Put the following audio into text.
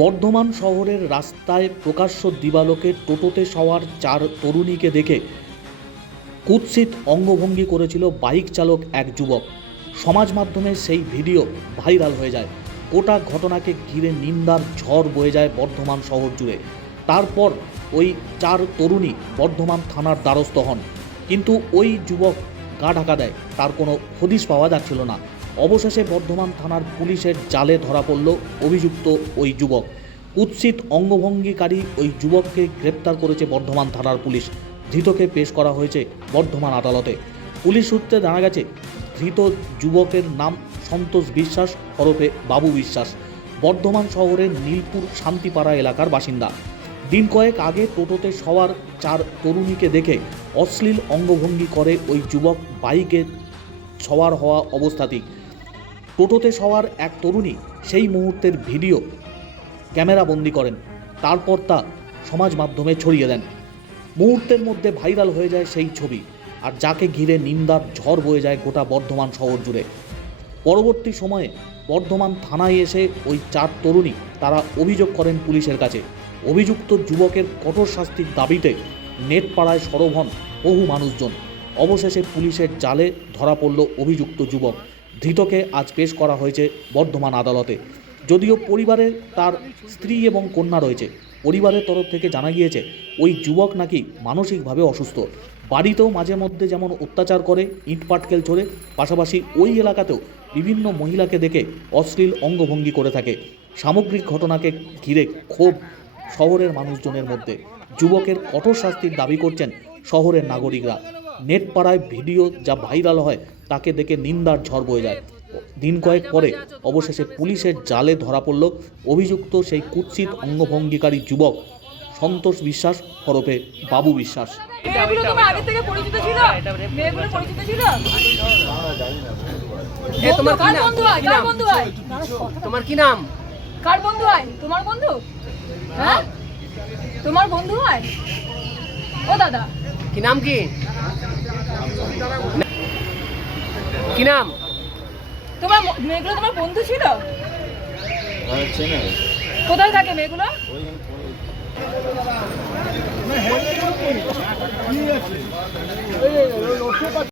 বর্ধমান শহরের রাস্তায় প্রকাশ্য দিবালোকে টোটোতে সওয়ার চার তরুণীকে দেখে কুৎসিত অঙ্গভঙ্গি করেছিল বাইক চালক এক যুবক। সমাজ মাধ্যমে সেই ভিডিও ভাইরাল হয়ে যায়। গোটা ঘটনাকে ঘিরে নিন্দার ঝড় বয়ে যায় বর্ধমান শহর জুড়ে। তারপর ওই চার তরুণী বর্ধমান থানার দ্বারস্থ হন। কিন্তু ওই যুবক গা ঢাকা দেয়, তার কোনো হদিশ পাওয়া যাচ্ছিল না। অবশেষে বর্ধমান থানার পুলিশের জালে ধরা পড়ল অভিযুক্ত ওই যুবক। কুৎসিত অঙ্গভঙ্গিকারী ওই যুবককে গ্রেপ্তার করেছে বর্ধমান থানার পুলিশ। ধৃতকে পেশ করা হয়েছে বর্ধমান আদালতে। পুলিশ সূত্রে জানা গেছে, ধৃত যুবকের নাম সন্তোষ বিশ্বাস হরফে বাবু বিশ্বাস। বর্ধমান শহরের নীলপুর শান্তিপাড়া এলাকার বাসিন্দা। দিন কয়েক আগে টোটোতে সবার চার তরুণীকে দেখে অশ্লীল অঙ্গভঙ্গি করে ওই যুবক বাইকে সওয়ার হওয়া অবস্থাতেই টোটোতে সওয়ার এক তরুণী সেই মুহূর্তের ভিডিও। ক্যামেরা ক্যামেরাবন্দি করেন। তারপর তা সমাজ মাধ্যমে ছড়িয়ে দেন। মুহূর্তের মধ্যে ভাইরাল হয়ে যায় সেই ছবি আর যাকে ঘিরে নিন্দার ঝড় বয়ে যায় গোটা বর্ধমান শহর জুড়ে। পরবর্তী সময়ে বর্ধমান থানায় এসে ওই চার তরুণী তারা অভিযোগ করেন পুলিশের কাছে। অভিযুক্ত যুবকের কঠোর শাস্তির দাবিতে নেট পাড়ায় সরব হন বহু মানুষজন। অবশেষে পুলিশের জালে ধরা পড়ল অভিযুক্ত যুবক। ধৃতকে আজ পেশ করা হয়েছে বর্ধমান আদালতে। যদিও পরিবারে তার স্ত্রী এবং কন্যা রয়েছে, পরিবারের তরফ থেকে জানা গিয়েছে, ওই যুবক নাকি মানসিকভাবে অসুস্থ। বাড়িতেও মাঝে মধ্যে যেমন অত্যাচার করে, ইট পাটকেল ছোড়ে, পাশাপাশি ওই এলাকাতেও বিভিন্ন মহিলাকে দেখে অশ্লীল অঙ্গভঙ্গি করে থাকে। সামগ্রিক ঘটনাকে ঘিরে ক্ষোভ শহরের মানুষজনের মধ্যে। যুবকের কঠোর শাস্তির দাবি করছেন শহরের নাগরিকরা। নেট পাড়ায় ভিডিও যা ভাইরাল হয় তাকে দেখে নিন্দার ঝড় বয়ে যায়। দিন কয়েক পরে অবশেষে পুলিশের জালে ধরা পড়ল অভিযুক্ত সেই কুৎসিত অঙ্গভঙ্গিকারী যুবক সন্তোষ বিশ্বাস হরফে বাবু বিশ্বাস। মেয়েগুলো তোমার আগে থেকে পরিচিত ছিল? মেয়েগুলো পরিচিত ছিল? এ তোমার কি কার নাম? বন্ধু কি কার নাম? বন্ধু তোমার কি নাম? কার বন্ধু হয়? তোমার বন্ধু? হ্যাঁ? তোমার বন্ধু হয়? ও দাদা। কি নাম কি? কি নাম? তোমার মেয়েগুলো তোমার বন্ধু ছিল? কোথায় থাকে মেয়েগুলো?